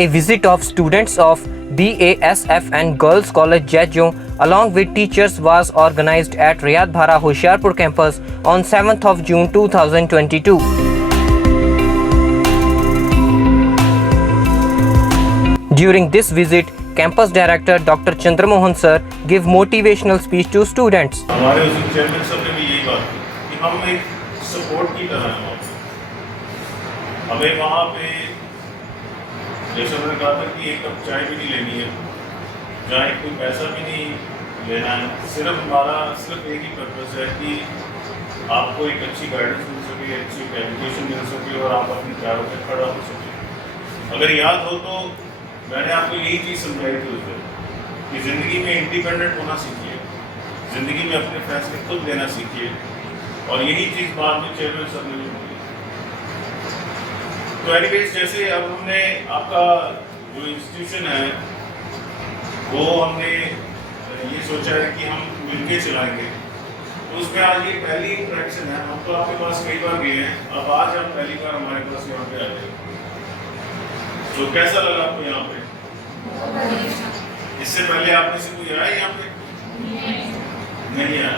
A visit of students of BASF and Girls College Jejjo along with teachers was organized at Riyad Bhara Hoshiarpur campus on 7th of June 2022. During this visit, campus director Dr. Chandramohan sir gave motivational speech to students. हमारे उस chairman साहब ने भी यही बात की कि हम एक सपोर्ट की तरह हैं, हमें वहाँ पे जैसे उन्होंने कहा था कि एक कप चाय भी नहीं लेनी है, जहाँ कोई पैसा भी नहीं लेना है, सिर्फ हमारा सिर्फ एक ही पर्पस है कि आपको एक अच्छी गाइडेंस मिल सके, अच्छी एजुकेशन मिल सके और आप अपने पैरों पर खड़ा हो सके। अगर याद हो तो मैंने आपको यही चीज़ समझाई थी उस दिन कि ज़िंदगी में इंडिपेंडेंट होना सीखिए, ज़िंदगी में अपने फैसले खुद लेना सीखिए, और यही चीज़ बाद में चेयरमैन साहब ने भी बोली। तो एनीवेज जैसे अब हमने आपका जो इंस्टीट्यूशन है वो हमने ये सोचा है कि हम मिलके चलाएंगे, तो उसमें आज ये पहली इंटरेक्शन है। हम तो आपके पास कई बार गए हैं, अब आज आप पहली बार हमारे पास यहाँ पे आ गए, तो कैसा लगा आपको यहाँ पे? इससे पहले आपने से कोई आया यहाँ पे? नहीं आया।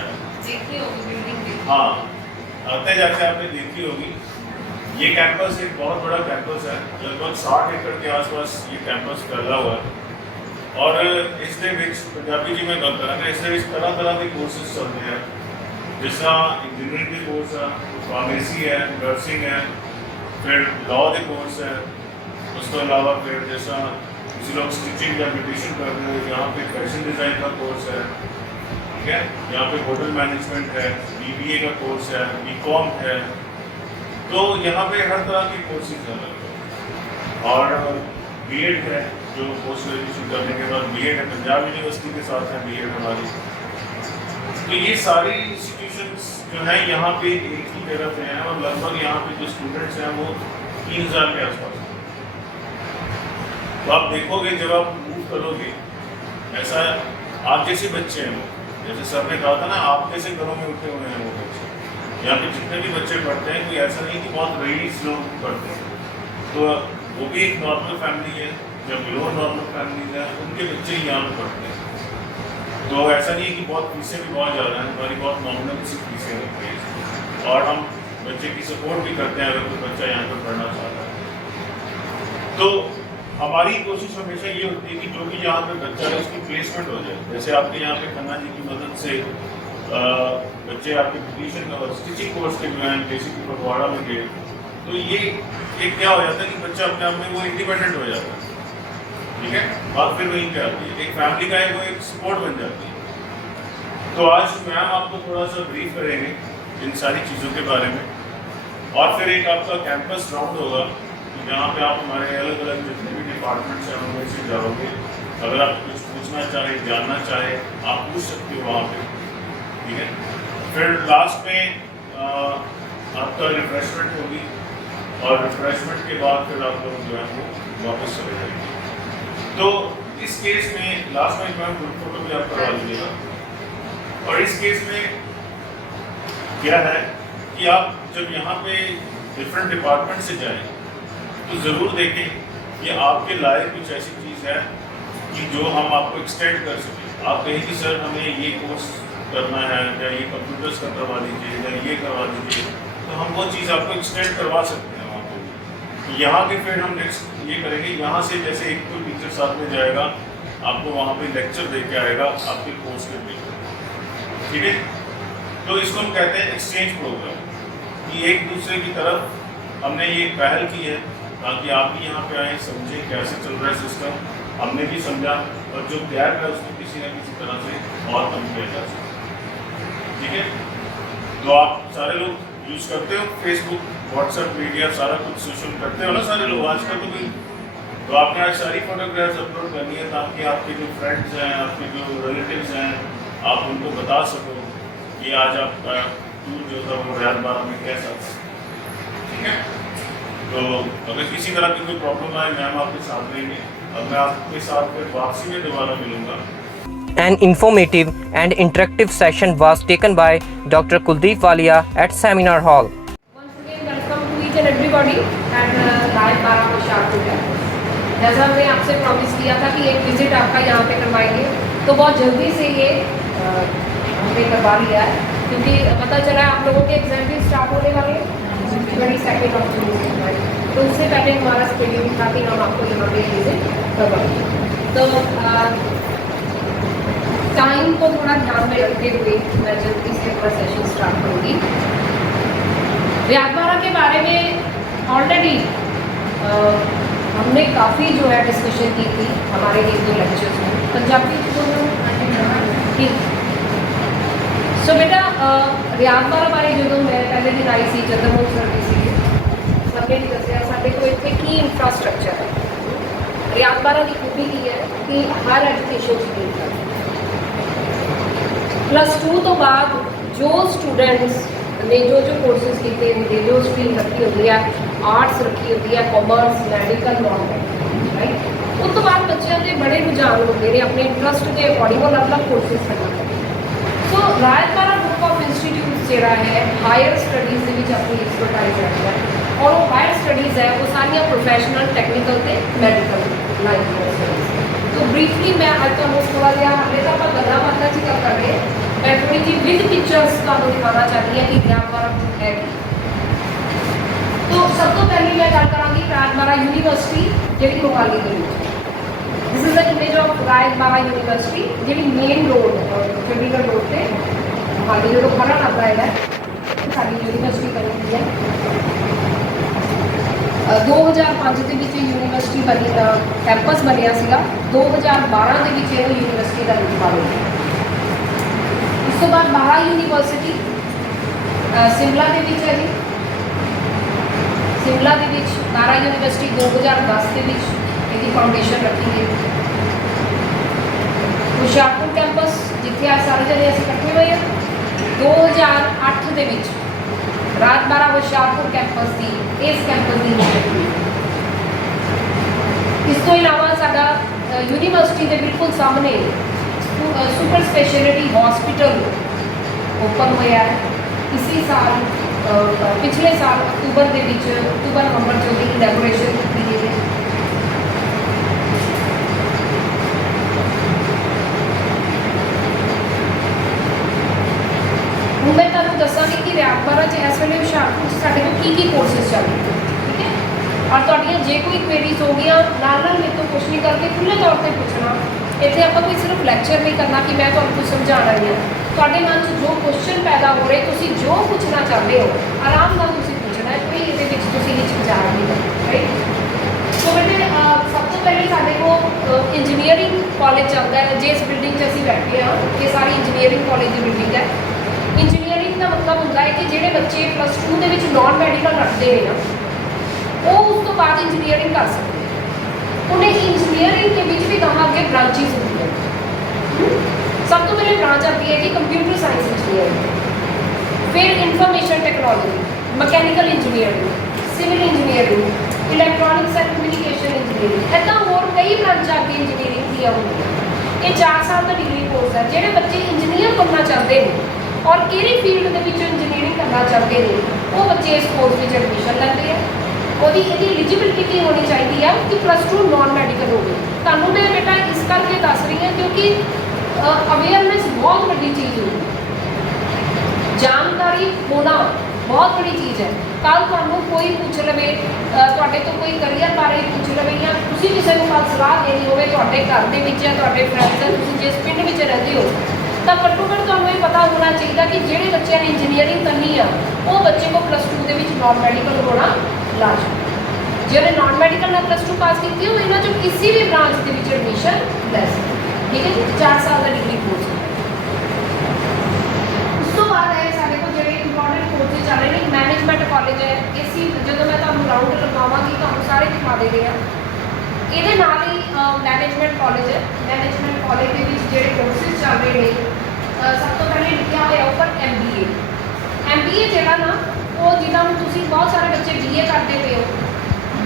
हाँ, आते जाते आपने देखी होगी। ये कैंपस एक बहुत बड़ा कैंपस है, लगभग 60 एकड़ के आसपास ये कैंपस फैला हुआ है, और इसके पंजाबी जी में गल करा इसके तरह तरह के कोर्सेज चलते हैं, जिसका इंजीनियरिंग के कोर्स है, फार्मेसी है, नर्सिंग है, फिर लॉ के कोर्स है, उसके अलावा फिर जैसा किसी लोग स्टिचिंग या ब्यूटिशियन कर रहे हैं, यहाँ पे फैशन डिज़ाइन का कोर्स है, ठीक है, यहाँ पे होटल मैनेजमेंट है, BBA का कोर्स है, BCom है, तो यहाँ पे हर तरह के कोर्सेज हैं। और B.Ed है, जो पोस्ट ग्रेजुएशन करने के बाद B.Ed है, पंजाब यूनिवर्सिटी के साथ है B.Ed हमारी। तो ये सारी इंस्टीट्यूशंस जो हैं यहाँ पे एक ही तरफ हैं, और लगभग यहाँ पे जो स्टूडेंट्स हैं वो 3000 के आसपास हैं। तो आप देखोगे जब आप मूव करोगे, ऐसा आप जैसे बच्चे हैं वो, जैसे सर ने कहा था ना, आप जैसे घरों में उठे हुए हैं वो बच्चे। यहाँ पे जितने भी बच्चे पढ़ते हैं, कोई ऐसा नहीं कि बहुत रईस लोग पढ़ते हैं, तो वो भी एक नॉर्मल फैमिली है, जब बिलो नॉर्मल फैमिली है उनके बच्चे ही यहाँ पढ़ते हैं। तो ऐसा नहीं है कि बहुत फीसें भी बहुत ज़्यादा हैं, हमारी बहुत नॉमिनल सी फीसें होती हैं, और हम बच्चे की सपोर्ट भी करते हैं अगर कोई बच्चा यहाँ पर पढ़ना चाहता है। तो हमारी कोशिश हमेशा ये होती है कि जो भी यहाँ पे बच्चा है उसकी प्लेसमेंट हो जाए। जैसे आपके यहाँ पे खन्ना जी की मदद से बच्चे आपके ब्यूटिशियन और स्टिचिंग कोर्स के जो हैं बेसिक फगवाड़ा में गए, तो ये एक क्या हो जाता है कि बच्चा अपने आप में वो इंडिपेंडेंट हो जाता है, ठीक है, बात फिर वहीं पे आती है, एक फैमिली का है वो एक सपोर्ट बन जाती है। तो आज मैम आपको थोड़ा सा ब्रीफ करेंगे इन सारी चीज़ों के बारे में, और फिर एक आपका कैंपस राउंड होगा जहाँ पे आप हमारे अलग अलग जितने भी डिपार्टमेंट्स हैं उनमें से जाओगे। अगर आप कुछ पूछना चाहें, जानना चाहें, आप पूछ सकते हो वहाँ पे, ठीक है। फिर लास्ट में आपका रिफ्रेशमेंट होगी, और रिफ्रेशमेंट के बाद फिर आप लोग जो है वो वापस चले जाएंगे। तो इस केस में लास्ट में मैम ग्रुप फोटो भी आप करवा लीजिएगा। और इस केस में क्या है कि आप जब यहाँ पे डिफरेंट डिपार्टमेंट से जाएं तो ज़रूर देखें कि आपके लायक कुछ ऐसी चीज़ है कि जो हम आपको एक्सटेंड कर सकें। आप कहें कि सर हमें ये कोर्स करना है, या ये कंप्यूटर्स का करवा दीजिए, या ये करवा दीजिए, तो हम वो चीज़ आपको एक्सटेंड करवा सकते हैं वहाँ पर। यहाँ के फिर हम नेक्स्ट ये करेंगे, यहाँ से जैसे एक कोई टीचर साथ में जाएगा, आपको वहाँ पे लेक्चर दे के आएगा आपके कोर्स के लिए, ठीक है। तो इसको हम कहते हैं एक्सचेंज प्रोग्राम, कि एक दूसरे की तरफ हमने ये पहल की है ताकि आप भी यहाँ पे आए, समझें कैसे चल रहा है सिस्टम, हमने भी समझा, और जो गैप है उसको किसी न किसी तरह से और कम किया जा सके, ठीक है। तो आप सारे लोग यूज़ करते हो फेसबुक, व्हाट्सएप, मीडिया, सारा कुछ सोशल करते हो ना सारे लोग आजकल। तो आपने आज सारी फोटोग्राफ्स अपलोड करनी है ताकि आपके जो फ्रेंड्स हैं, आपके जो रिलेटिव्स हैं, आप उनको बता सको कि आज आपका टूर जो था वो रयाद बारा में कैसा, ठीक है। तो अगर किसी तरह की कोई प्रॉब्लम आए, मैम आपके साथ रहेंगे। अब मैं आपके साथ फिर वापसी में दोबारा मिलूंगा। An informative and interactive session was taken by Dr. Kuldeep Walia at Seminar Hall. Once again, welcome to each and everybody at Rayad Bhara Hoshiarpur campus. जैसा हमने आपसे प्रॉमिस किया था कि एक विजिट आपका यहाँ पे करवाएंगे, तो बहुत जल्दी से ये हमने करवा लिया है, क्योंकि पता चला है आप लोगों के एग्जाम भी स्टार्ट होने वाले हैं 22 ऑफ जून, तो उससे पहले हमारा शेड्यूल था कि हम आपको यहाँ पे विजिट करवाएंगे। तो टाइम को थोड़ा ध्यान में रखते हुए मैं जल्दी से अपना सेशन स्टार्ट करूँगी। व्यापारा के बारे में ऑलरेडी हमने काफ़ी जो है डिस्कशन की थी हमारे एक दो लेक्चर्स में। पंजाबी ठीक। सो बेटा व्यापारा बारे जो मैं पहले दिन आई सी चंद्रमोहन सर भी सी सबने दसिया साढ़े को इतने की इंफ्रास्ट्रक्चर है। व्यापारा की खूबी की है कि हर एजुकेशन की +2 तो बाद जो स्टूडेंट्स ने जो कोर्सेज किए होंगे, जो स्ट्रीम रखी होती है, आर्ट्स रखी होती है, commerce, medical, non medical, right. उस तो बाद बच्चों के बड़े रुझान होते हैं अपने इंटरस्ट के अकॉर्डिंग अलग अलग कोर्सेज करना। सो रायतबारा ग्रुप ऑफ इंस्टीट्यूट जोड़ा है हायर स्टडीज़ के अपनी एक्सपर्टाइज रखता है, और वो हायर स्टडीज़ है वो सारिया प्रोफैशनल, टैक्नीकल ते मैडिकल लाइन स्टडीज़। तो ब्रीफली मैं अज तुहानूं थोड़ा जिहा हाले तो आप गल्लां बातां च कर रहे हैं, मैं थोड़ी जी विद पिक्चर्स तुहानूं दिखाना चाहती हूँ कि रायतबारा है कि। तो सब तो पहले मैं गल करांगी रायतबारा यूनीवर्सिटी जिहड़ी मोहाली दे विच। This is the image of रायतबारा university जिहड़ी मेन रोड चंडीगढ़ रोड से मोहाली जो खड़ा लगता है साडी यूनीवर्सिटी बनी हुई है। 2005 ਦੇ ਵਿੱਚ यूनीवर्सिटी बनी कैंपस बनया सीगा, 2012 ਦੇ ਵਿੱਚ ਇਹ यूनीवर्सिटी ਦਾ ਰੁਤਬਾ ਮਿਲਿਆ। ਉਸ ਤੋਂ ਬਾਅਦ ਬਾਰਾ यूनीवर्सिटी शिमला ਦੇ ਵਿੱਚ ਹੈ जी। शिमला ਦੇ ਵਿੱਚ ਬਾਰਾ यूनीवर्सिटी 2010 ਦੇ ਵਿੱਚ ਇਹਦੀ ਫਾਊਂਡੇਸ਼ਨ ਰੱਖੀ ਗਈ। ਹੁਸ਼ਿਆਰਪੁਰ ਕੈਂਪਸ ਜਿੱਥੇ ਆ ਸਾਰੇ ਜਣੇ ਅਸੀਂ ਇਕੱਠੇ ਹੋਏ ਆ 2008 ਦੇ ਵਿੱਚ रायतबारा हुशियारपुर कैंपस की इस कैंपस की नींव हुई। इस तो इलावा साडा यूनीवर्सिटी के बिल्कुल सामने सुपर स्पेशलिटी हॉस्पिटल ओपन होया है इसी साल, पिछले साल अक्तूबर के अक्तूबर नवंबर जो भी इनैगोरेशन की गई है। हूँ मैं तुहानूं दसांगी कि रायतबारा इस वेले हुशियारपुर साडे कोल की कोर्सेज चल रहे हैं, ठीक है। और तुहाडियां जे कोई क्वेरीज हो गई नाल मेरे तो कुछ नहीं करके खुले तौर पर पूछना। इत्थे आपां कोई सिर्फ लैक्चर नहीं करना कि मैं तुहानूं कुछ समझा रही हाँ। तुहाडे मन च जो क्वेश्चन पैदा हो रहे तुसीं जो पूछना चाहते हो आराम नाल तुसीं पूछना है, कोई इहदे विच तुसीं हिचकिचाहट नहीं करनी, राइट। तो बेटे सब तो पहले साडे कोल इंजीनियरिंग कॉलेज चलता है जिस बिल्डिंग च असीं बैठे हाँ, ये सारी इंजीनियरिंग कॉलेज की बिल्डिंग है। इंजीनियरिंग का मतलब होता है कि जोड़े बच्चे +2 के नॉन मैडिकल रखते हैं ना वो उस तो बाद इंजीनियरिंग कर सकते हैं। उन्हें इंजीनियरिंग के भी कहा अगे ब्रांचेज होती है। सब तो पहले ब्रांच आती है कि कंप्यूटर साइंस इंजीनियरिंग, फिर information technology, mechanical engineering, civil engineering, electronics and communication engineering, ऐसा होर कई ब्रांचा अगे इंजीनियरिंग दी होंगी। ये 4 साल का डिग्री कोर्स है। जोड़े बच्चे इंजीनियर बनना चाहते हैं और किसी फील्ड के इंजीनियरिंग करना चाहते हैं वो बच्चे इस कोर्स में एडमिशन लेते हैं। वो एलिजिबिलिटी की होनी चाहिए है कि +2 नॉन मैडिकल हो गई। तू मैं बेटा इस करके दस रही हूँ क्योंकि अवेयरनेस बहुत बड़ी चीज़ होगी, जानकारी होना बहुत बड़ी चीज़ है। कल तुहानू कोई पूछ लवे तुहाडे तो कोई करियर बारे पूछ लवे या तुसीं किसी को कल सलाह देनी होवे तुहाडे घर दे विच या तुहाडे फ्रैंड्स तुसीं जिस पिंड विच रहंदे हो तो घट्टो घट्ट तुहानू ये पता होना चाहिए कि जिहड़े बच्चे ने इंजीनियरिंग करनी है वो बच्चे को +2 के विच नॉन मैडिकल होना लाजमी। जिन्हें नॉन मैडिकल ने +2 पास की हो इन्हों चो किसी भी ब्रांच के विच एडमिशन ले सकते, ठीक है जी। 4 साल का डिग्री कोर्स उस तो बाद है साढ़े को जो इंपॉर्टेंट कोर्सेज चल रहे हैं। मैनेजमेंट कॉलेज है, इसी जो मैं तुहानू राउंड लगावांगी तुहानू सारे दिखा दे रहे हैं। ये नाल ही मैनेजमेंट कॉलेज है। मैनेजमेंट कॉलेज के विच जिहड़े कोर्सेज चल रहे हैं सब तो पहले लिखा हुआ ऊपर MBA। MBA जिहड़ा ना वो जिदा हूँ तुसीं बहुत सारे बच्चे BA करते पे हो,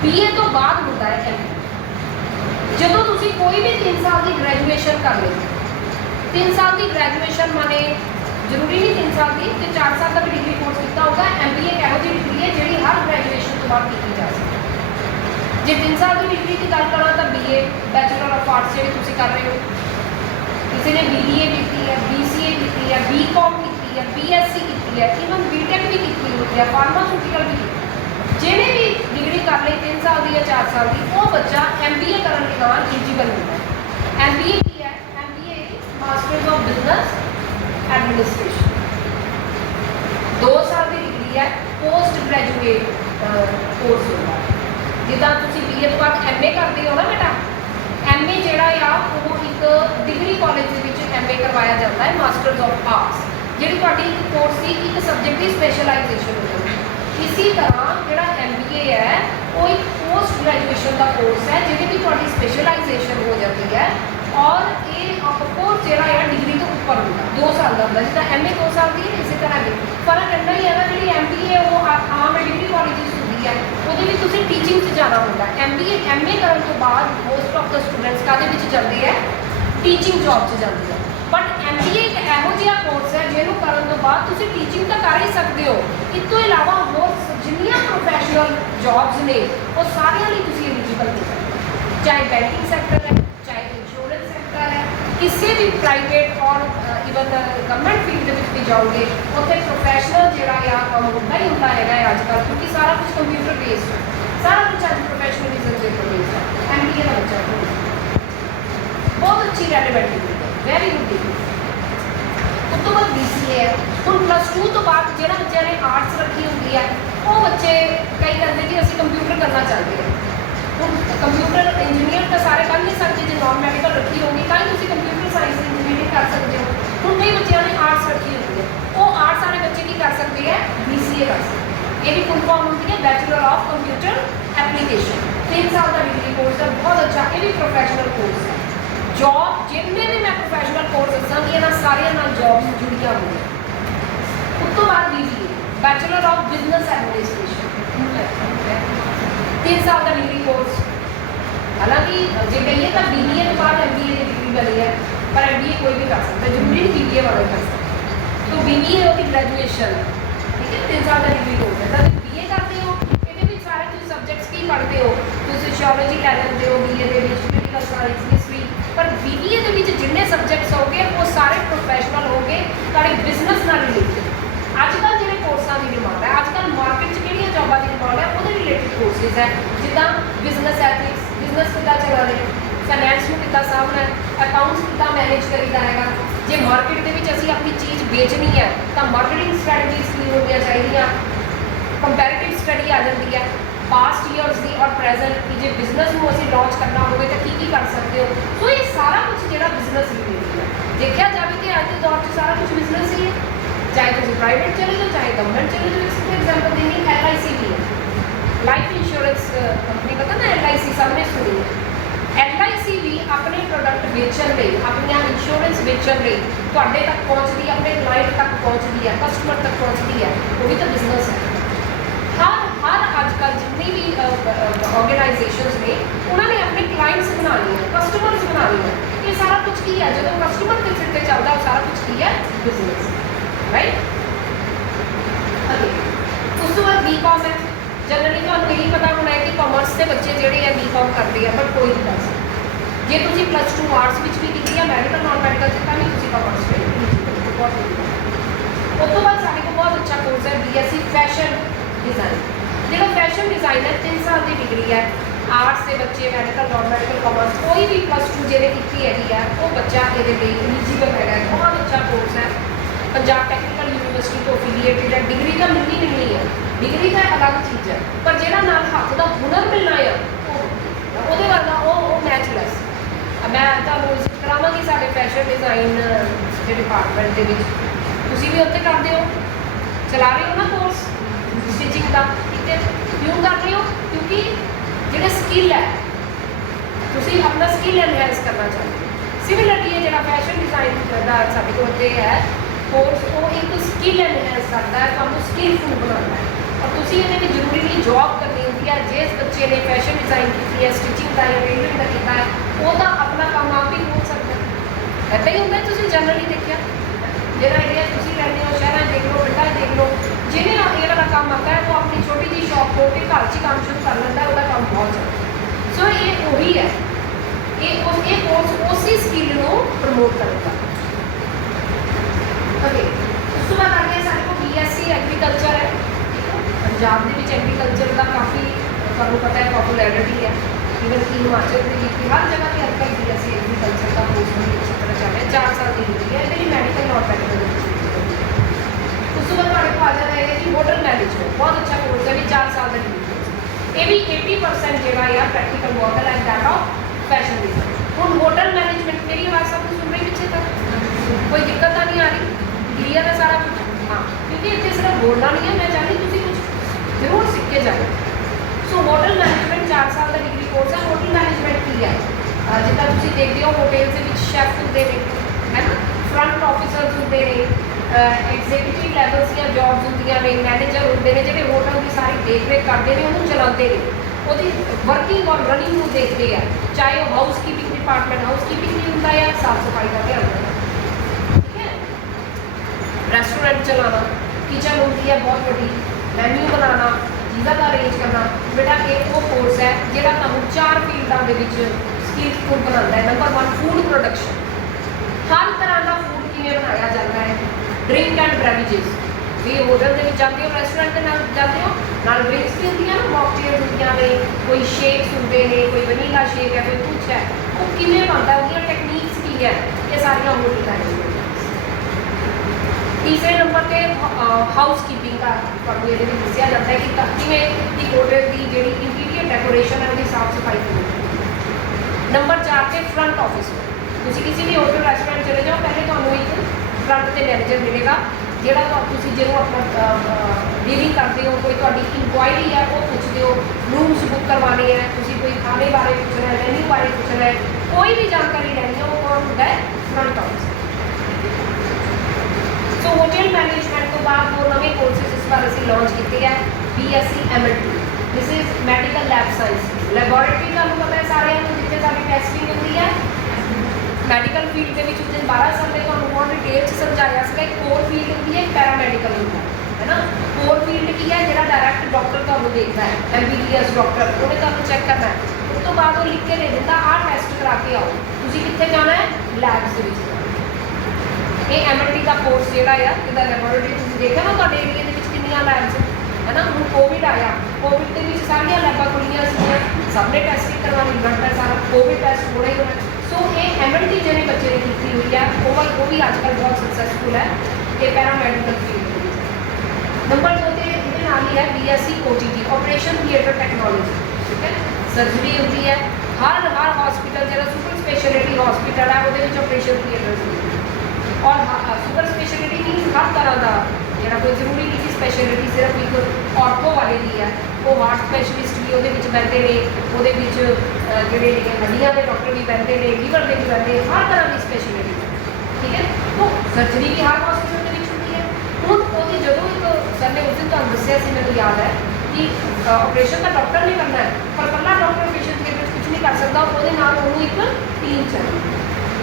BA तो बाद होता है MBA। जो तुसीं कोई भी 3 साल की ग्रैजुएशन कर ले, 3 साल की ग्रैजुएशन माने जरूरी नहीं 3 साल की, तो 4 साल का भी डिग्री कोर्स किया होगा। MBA एक ऐसी डिग्री है जी हर ग्रैजुएशन तो बाद की जा सकती है। जे 3 साल की डिग्री की गल करा तो BA बैचलर ऑफ आर्ट्स जी तुम कर रहे हो, किसी ने BBA की है, BCA की है, BCom की है, BSc की है, इवन BTech भी की होती है, फार्मास्यूटिकल भी की, जिन्हें भी डिग्री कर ली 3 साल की या 4 साल की, वो बच्चा MBA करने के बाद एलिजिबल होता है। MBA की है, MBA masters of business administration, 2 साल की डिग्री है, पोस्ट ग्रेजुएट कोर्स होता है। जिदा तुम BA तो बाद MA करते हो ना बेटा, MA जोड़ा आ वो एक डिग्री कॉलेज MA करवाया जाता है मास्टर्स ऑफ आर्ट्स, जी एक कोर्स की एक सबजैक्ट की स्पैशलाइजेशन हो जाती है। इसी तरह जो MBA है वो एक पोस्ट ग्रेजुएशन का कोर्स है जिसमें भी थोड़ी स्पैशलाइजेशन हो जाती है, और ये ऑफकोर्स जो डिग्री तो ऊपर होगा 2 साल का होता है, जिदा MA 2 साल की, इसी तरह भी फर्क इन्ना ही है ना, जी MBA वो आम डिग्री कॉलेज है वो टीचिंग से जाना होता है। MA करने तो बाद मोस्ट ऑफ द स्टूडेंट्स काहदे चलते हैं, टीचिंग जॉब से जाते हैं, बट MBA एक एहो जिहा कोर्स है जिन्हों करने तो बाद तुम टीचिंग तो कर ही सकते हो, इस तो इलावा होर जिन्नियां प्रोफैशनल जॉब्स ने वो सारियां लिए तुम एलिजिबल हो सकते हो, चाहे बैंकिंग सैक्टर है, चाहे इंश्योरेंस सैक्टर है, किसी भी प्राइवेट और इवन गवर्नमेंट फील्ड में भी जाओगे उत्थे प्रोफैशनल जोड़ा काम होंदा ही होंदा है अजकल, क्योंकि सारा कुछ कंप्यूटर बेस्ड है, सारा कुछ अज प्रोफैशनलिज्म के ऊपर बेस्ड है। MBA का बच्चा बहुत अच्छी रेलिवेंट डिग्री है, वैरी गुड डिग्री। उस तो बाद BCA है, हम +2 तो बाद जो बच्चे ने आर्ट्स रखी होंगी है वो बच्चे कई कहते कि असं कंप्यूटर करना चाहते हैं, हम कंप्यूटर इंजीनियर तो सारे कर नहीं सकते, जो नॉन मैडिकल रखी होगी तो ही कंप्यूटर साइंस इंजीनियरिंग कर सकते हो। हम कई बच्चों ने आर्ट्स रखी होती है, वो आर्ट्स वाले बच्चे की कर सकते हैं, BCA कर सकते हैं। ये भी फुल फॉर्म होती है बैचलर ऑफ कंप्यूटर एप्लीकेशन, 3 साल का डिग्री कोर्स है, बहुत अच्छा, ये भी प्रोफैशनल कोर्स है। जॉब जिन्हें भी मैं प्रोफैशनल कोर्स दसाँगी इन्होंने सारिया जॉब जुड़िया हुई। उस तो बाद BBA bachelor of business administration, 3 साल का डिग्री कोर्स, हालांकि जो कहिए तो BBA के बाद MBA की डिग्री बनी है, पर MBA कोई भी कर सकता है, जरूरी नहीं BBA वाला कर सकता है। तो BBA होती ग्रेजुएशन, ठीक है, 3 साल का डिग्री कोर्स है। तो BA करते हो ये सारे तुम सब्जेक्ट्स की पढ़ते हो, तुम सोशियोलॉजी लै लेंगे हो BA के पोलिटिकल साइंस, हिस्टरी, पर BBA के जिन्ने सब्जेक्ट्स हो गए वो सारे प्रोफैशनल हो गए सारे बिजनेस नाल रिलेटेड। अजकल जो कोर्सा की डिमांड है, अजकल मार्केट कि जॉबा की डिमांड है वो रिलेटेड कोर्सिज है, जिदा बिजनेस एथिक्स, बिजनेस कितना चलाने, फाइनैंस में कितना सामना है, अकाउंट्स कितना मैनेज करीदा है, जे मार्केट के असी अपनी चीज़ बेचनी है तो मार्केटिंग स्ट्रैटजीज की होनी चाहिए, कंपैरेटिव स्टडी आ जाती है, पास्ट ईयर्स की और प्रेजेंट की, जो बिजनेस को असी लॉन्च करना हो तो की कर सकते हो। सो ये सारा कुछ जो बिजनेस रिलेटेड है, देखा जाए कि अज के दौर में सारा कुछ बिजनेस ही है, चाहे तुम प्राइवेट चले जाओ चाहे गवर्नमेंट चले जाओ। इसको एग्जाम्पल देंगे LIC भी है, लाइफ इंश्योरेंस कंपनी, पता ना LIC सबने सुनी है। LIC भी अपने प्रोडक्ट बेचने लिए, अपन इंश्योरेंस बेचने लिए थोड़े तक पहुँचती है, अपने क्लाइंट तक पहुँचती है, कस्टमर तक पहुँचती है, वो भी तो बिजनेस है। हर अजकल जितनी भी ऑर्गेनाइजेशंस ने उन्होंने अपने क्लाइंट्स बनाने हैं, कस्टमर्स बनाने हैं, ये सारा कुछ की है, जो कस्टमर के सिर पर चलता है सारा कुछ की है बिजनेस, राइट। उस तो बाद BCom है, जनरली तो यही पता होना है कि कॉमर्स के बच्चे जोड़े है BCom करते हैं, बट कोई नहीं कर सकता। जे तुम +2 आर्ट्स भी की है, मैडिकल नॉन मैडिकल से भी तुम कॉमर्स में। उस तो बाद साढ़े को बहुत अच्छा कोर्स है BSc फैशन डिज़ाइन, जो फैशन डिज़ाइन है 3 साल की डिग्री है। आर्ट्स के बच्चे मैडिकल नॉन मैडिकल कॉमर्स कोई भी +2 जिन्हें की है वो बच्चा ये एलिजिबल है, बहुत अच्छा कोर्स है। पंजाब टैक्नीकल यूनिवर्सिटी तो एफिलिएटेड है, डिग्री तो मिलनी है, डिग्री तो अलग चीज़ है, पर जो नाल हथ का हुनर मिलना है वो वर्गा वो मैचलैस। मैं तुहानूं विजिट करावांगी साडे फैशन डिज़ाइन के डिपार्टमेंट के तुसीं भी उत्थे करदे हो, चला रहे हो ना कोर्स स्टिचिंग का, ठीक है, क्यों कर रहे हो? क्योंकि जो स्किल है तुसीं अपना स्किल एनहैंस करना चाहते हो। सिमिलरली ये जो फैशन डिज़ाइन का साडे कोल उत्ते है कोर्स, वो एक स्किल एनहैंस करता है, तुहानूं स्किलफुल बनाता है, और तुसीं इहदे विच जरूरी नहीं जॉब करनी होंदी है। जिस बच्चे ने फैशन डिज़ाइन की है, स्टिचिंग का या टेलरिंग का किया है, वो तो अपना काम आप ही खोल सकता है। ऐसा ही होंदा, तुसीं जनरली देखिया जो एरिया तुसीं रहंदे हो, शहर देख लो, पिंडां देख लो, जिन्हें ये वाला काम आता है वो अपनी छोटी जी शॉप खोल के घर 'च काम शुरू कर लेंदा है, उसका काम बहुत चलता है। ਇਹ ਕੋਰਸ ਉਸੇ ਸਕਿੱਲ ਨੂੰ ਪ੍ਰਮੋਟ ਕਰੇਗਾ। ओके, उस तो बाद आ गया सारे को BSc एग्रीकल्चर है। पंजाब के विच एग्रीकल्चर का काफ़ी तुहानूं पता है पॉपुलैरिटी है। इवन कि हिमाचल के यूपी हर जगह पर अजकल BSc एग्रीकल्चर का कोर्स बड़ी अच्छी तरह चल रहा है। 4 साल की डिग्री है, ये मैडिकल नॉन मैडिकल। उस तो बाद तुहाडे को आ जाता है कि होटल मैनेजमेंट, बहुत अच्छा कोर्स है, भी 4 साल का डिग्री। ये भी 80% जो है प्रैक्टिकल वर्क है like that of fashion design. हुण होटल मैनेजमेंट, मेरी आवाज़ सब कुछ सुन रही पीछे तक, कोई दिक्कत तो नहीं आ रही? क्लियर है सारा कुछ? हाँ, क्योंकि इतने सिर्फ बोलना नहीं है, मैं चाहती तुम कुछ जरूर सीख के जाओ। सो होटल मैनेजमेंट 4 साल का डिग्री कोर्स है। होटल मैनेजमेंट की है जिदा तुम देखते हो होटल के शैफ होंगे ने, है ना, फ्रंट ऑफिसर्स होंगे ने, एग्जीक्यूटिव लैवल्स दी जॉब्स होंगे ने, मैनेजर होंगे ने, जो होटल की सारी देख रेख करते हैं, उन्होंने चलाते हैं, वो वर्किंग और रनिंग को देखते हैं। चाहे वो house keeping department house keeping नहीं होंगे या साफ सफाई का ध्यान रखना, रेस्टोरेंट चलाना, किचन होती है बहुत बड़ी, मैन्यू बनाना, चीज़ों का अरेंज करना। बेटा एक वो कोर्स है जोड़ा तुहानूं 4 फील्डों के स्किलफुल बनाता है। नंबर 1 फूड प्रोडक्शन, हर तरह का फूड किवें बनाया जाता है। ड्रिंक एंड बेवरेजेस, भी होटल के जाते हो, रेस्टोरेंट के नाल जाते हो, नाल ड्रिंक्स भी होंगे ना, मॉकटेल्स होंगे ने, कोई शेक्स होंगे ने, कोई वनीला शेक है, कोई कुछ है, वो किवें बनता है, उसकी टेक्निक्स की है, ये सारियां होटल मैनेजमेंट। तीसरे नंबर पर हाउस कीपिंग का तुहानूं ये दस्सिया जाता है कि किवें एक होटल की जी इंटीरियर डेकोरेशन है उसकी साफ सफाई करो। नंबर 4 पे फ्रंट ऑफिस, तुसीं किसी भी होटल रेस्टोरेंट चले जाओ, पहले तुहानूं एक फ्रंट से मैनेजर मिलेगा जोड़ा तुसीं जो अपना डीलिंग करते हो, कोई तुहाडी इंक्वायरी है वो पूछते हो, रूम्स बुक करवाने हैं, तुसीं कोई खाने बारे पूछना है, मेन्यू बारे पूछना है, कोई भी जानकारी लैनी है वो कौन होता है? Front office. So hotel management तो बाद 2 नवे कोर्सेज इस बार असीं लॉन्च किए हैं। BSc MLT, this is medical lab science. Laboratory तुहानूं पता है सारे जितने सारी टेस्टिंग होती है मैडिकल फील्ड के विच, उस दिन 12 साल में तुहानूं बहुत डिटेल समझाया सीगा। एक कोर फील्ड होती है, एक पैरामैडिकल होता है ना। कोर फील्ड की है जो डायरैक्ट डॉक्टर तुहानूं देखता है, MBBS डॉक्टर, उन्हें तुहानूं चैक करना है, उस तो बाद वो लिख के दे दिंदा आ टेस्ट करा के आओ, तुसीं कित्थे जाना है? लैब्स दे विच। ये MLT का कोर्स जोड़ा है इसका लैबोरेटरी तुसीं देखा ना तुहाडे एरिया दे विच कितनियां लैब्स है ना। हुण कोविड आया, कोविड के विच सारियां लैबां खुलियां सीगियां, सब ने टेस्टिंग करवानी, ब्लड टेस्ट सारा कोविड टेस्ट होना ही होना। सो ये MLT जिहड़े बच्चे ने की हुई है वो भी आजकल बहुत सक्सैसफुल है, ये पैरामैडिकल फील्ड। नंबर 2 ते इहदे नाल ही है BSc OTT, operation theatre technology, ठीक है। सर्जरी होती है, हर हॉस्पिटल जो सुपर स्पेशलिटी हॉस्पिटल है वो ऑपरेशन थिएटर और सुपर स्पेशलिटी मीन हर तरह का जो कोई जरूरी नहीं कि स्पेशलिटी सिर्फ एक ऑर्थो वाले की है, वो हार्ट स्पेशलिस्ट भी वो बहते हैं, वो जोड़े हड्डियां के डॉक्टर भी बहते हैं, लीवर के भी बहते हैं, हर तरह की स्पेशलिटी, ठीक है। तो सर्जरी भी हर हॉस्पिटल के होती है। हूँ वो जो एक सर ने उस दिन तुहानूं दस्सिया सी, मैनूं याद है कि ऑपरेशन का डॉक्टर नहीं करना है, पर कल्ला डॉक्टर पेशेंट के कुछ नहीं कर सकता, वो एक टीम चाहिए।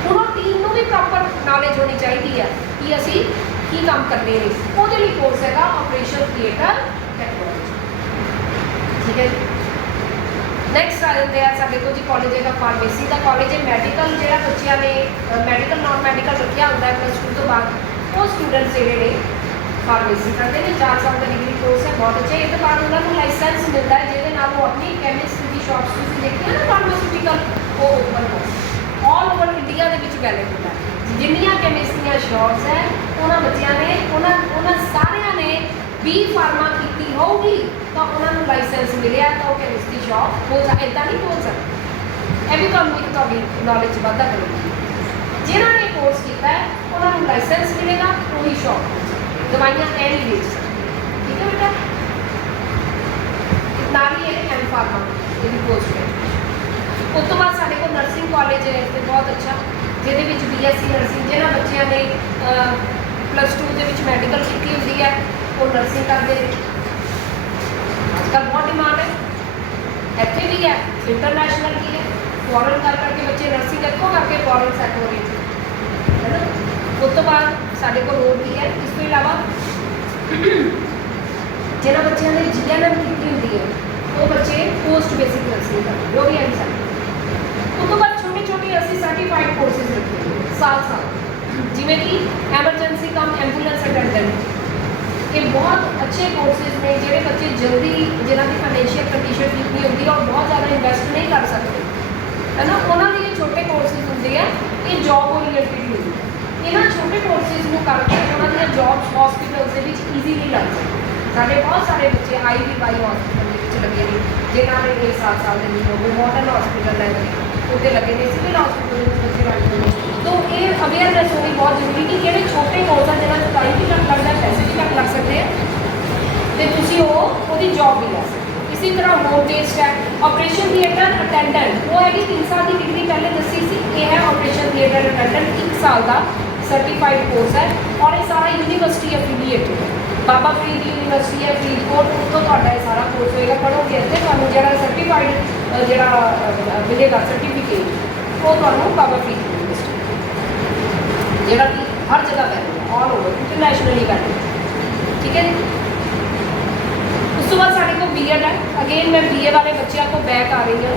ਹੁਣ ਉਹ टीम ਨੂੰ भी प्रॉपर नॉलेज होनी चाहिए है कि असी की काम करने हैं। वो कोर्स है ऑपरेशन थिएटर टेक्नोलॉजी, ठीक है। नैक्सट आ जाते हैं साढ़े को जी कॉलेज है फार्मेसी का कॉलेज है। मैडिकल जो बच्चों ने मैडिकल नॉन मैडिकल रखा होंगे +2 तो बाद वो स्टूडेंट्स जोड़े ने फार्मेसी करते हैं। 4 साल का डिग्री कोर्स है, बहुत अच्छा। इस बाद उन्होंने लाइसेंस मिलता है जिसके नाल वो अपनी केमिस्ट की शॉप्स देखते हैं ना फार्मास्यूटिकल, वो ओपन हो ऑल ओवर इंडिया के अवेलेबल है। जिन्नियां केमिस्ट दी शॉप्स है उन्होंने बच्चों ने उन्होंने सारिया ने बी फार्मा की होगी तो उन्होंने लाइसेंस मिले तो केमिस्ट की शॉप हो इदा नहीं बोल सकते। यह भी तुहानूं एक नॉलेज वाधा करेगी। जिन्होंने कोर्स किया है उन्होंने लाइसेंस मिलेगा, वही शॉप दवाइयाँ नहीं बेच सकते, ठीक है बेटा। नाल ही M फार्मा ये पोस्ट है। उस तो बाद साढ़े को नर्सिंग कॉलेज है तो बहुत अच्छा, जिहदे विच BSc नर्सिंग जिन्होंने बच्चों ने +2 के मैडिकल की होती है वो नर्सिंग करते हैं। आजकल बहुत डिमांड है, इत्थे भी है, इंटरनेशनल भी है, फॉरन कर करके बच्चे नर्सिंग इतों करके फॉरन सैट हो रहे है ना। उस तो बाद साढ़े को रोड भी है। इस तो इलावा जिन्होंने बच्चों ने GNM की होती है वो बच्चे पोस्ट बेसिक नर्सिंग करते, वो भी आई सकते। उस तो बाद छोटे में ਅਸੀਂ ਸਰਟੀਫਾਈਡ ਕੋਰਸਿਸ ਰੱਖੇ ਨੇ ਸਾਲ ਜਿਵੇਂ ਕਿ ਐਮਰਜੈਂਸੀ ਕਮ ਐਂਬੂਲੈਂਸ ਅਟੈਂਡੈਂਟ, ਇਹ ਬਹੁਤ ਅੱਛੇ ਕੋਰਸਿਸ ਨੇ ਜਿਹੜੇ ਬੱਚੇ ਜਲਦੀ ਜਿਹਨਾਂ ਦੀ ਫਾਈਨੈਂਸ਼ੀਅਲ ਕੰਡੀਸ਼ਨ ਠੀਕ ਨਹੀਂ ਹੁੰਦੀ ਔਰ ਬਹੁਤ ਜ਼ਿਆਦਾ ਇਨਵੈਸਟ ਨਹੀਂ ਕਰ ਸਕਦੇ ਹੈ ਨਾ, ਉਹਨਾਂ ਦੇ ਇਹ ਛੋਟੇ ਕੋਰਸਿਸ ਹੁੰਦੇ ਆ, ਇਹ ਜੌਬ ਓਰੀਐਂਟਡ ਹੁੰਦੇ ਆ। ਇਹਨਾਂ ਛੋਟੇ ਕੋਰਸਿਸ ਨੂੰ ਕਰਕੇ ਉਹਨਾਂ ਦੀਆਂ ਜੌਬਸ ਹਸਪੀਟਲਸ ਦੇ ਵਿੱਚ ਈਜ਼ੀਲੀ ਲੱਗ ਜਾਂਦੀਆਂ। ਸਾਡੇ ਬਹੁਤ ਸਾਰੇ ਬੱਚੇ IVY ਹਸਪੀਟਲ ਦੇ ਵਿੱਚ ਲੱਗੇ ਨੇ, ਜਿਨ੍ਹਾਂ ਨੇ 7 ਦੇ ਨਹੀਂ ਹੋ ਗਏ, ਮਾਡਰਨ ਹਸਪੀਟਲ ਹੈ ਉੱਤੇ ਲੱਗੇ ਨੇ, ਸਿਵਲ ਹਸਪੀਟਲ ਦੇ ਵਿੱਚ ਬੱਚੇ ਲੱਗੇ ਨੇ। तो ये अवेयरनेस होनी बहुत जरूरी कि किहड़े छोटे कोर्स आ जिन्हां 'ਚ टाइम भी घੱਟ लगता, पैसे भी घੱਟ लग सकते हैं तो तुसीं वो जॉब भी लै सकते। इसी तरह होम टेस्ट है, ऑपरेशन थिएटर अटेंडेंट, वो है कि 3 साल की डिग्री पहले दसी सी, ये है ऑपरेशन थिएटर अटेंडेंट 1 साल का सर्टिफाइड कोर्स है और ये सारा यूनिवर्सिटी एफिलीएटेड है। बाबा फरीद यूनिवर्सिटी है फरीदकोट, उत्तों तुहाडा ये सारा कोर्स होएगा, पढ़ोगे इत्थे तुहानूं जिहड़ा सर्टिफाइड जिहड़ा मिलेगा सर्टिफिकेट वो तुहानूं बाबा फरीद यूनिवर्सिटी ਜਿਹੜਾ ਕਿ ਹਰ ਜਗ੍ਹਾ ਪੈਂਦਾ, ਆਲ ਓਵਰ ਇੰਟਰਨੈਸ਼ਨਲੀ ਪੈਂਦਾ, ਠੀਕ ਹੈ ਜੀ। ਉਸ ਤੋਂ ਬਾਅਦ ਸਾਡੇ ਕੋਲ BEd ਹੈ। ਅਗੇਨ ਮੈਂ BA ਵਾਲੇ ਬੱਚਿਆਂ ਕੋਲ ਬੈਕ ਆ ਰਹੀ ਹਾਂ,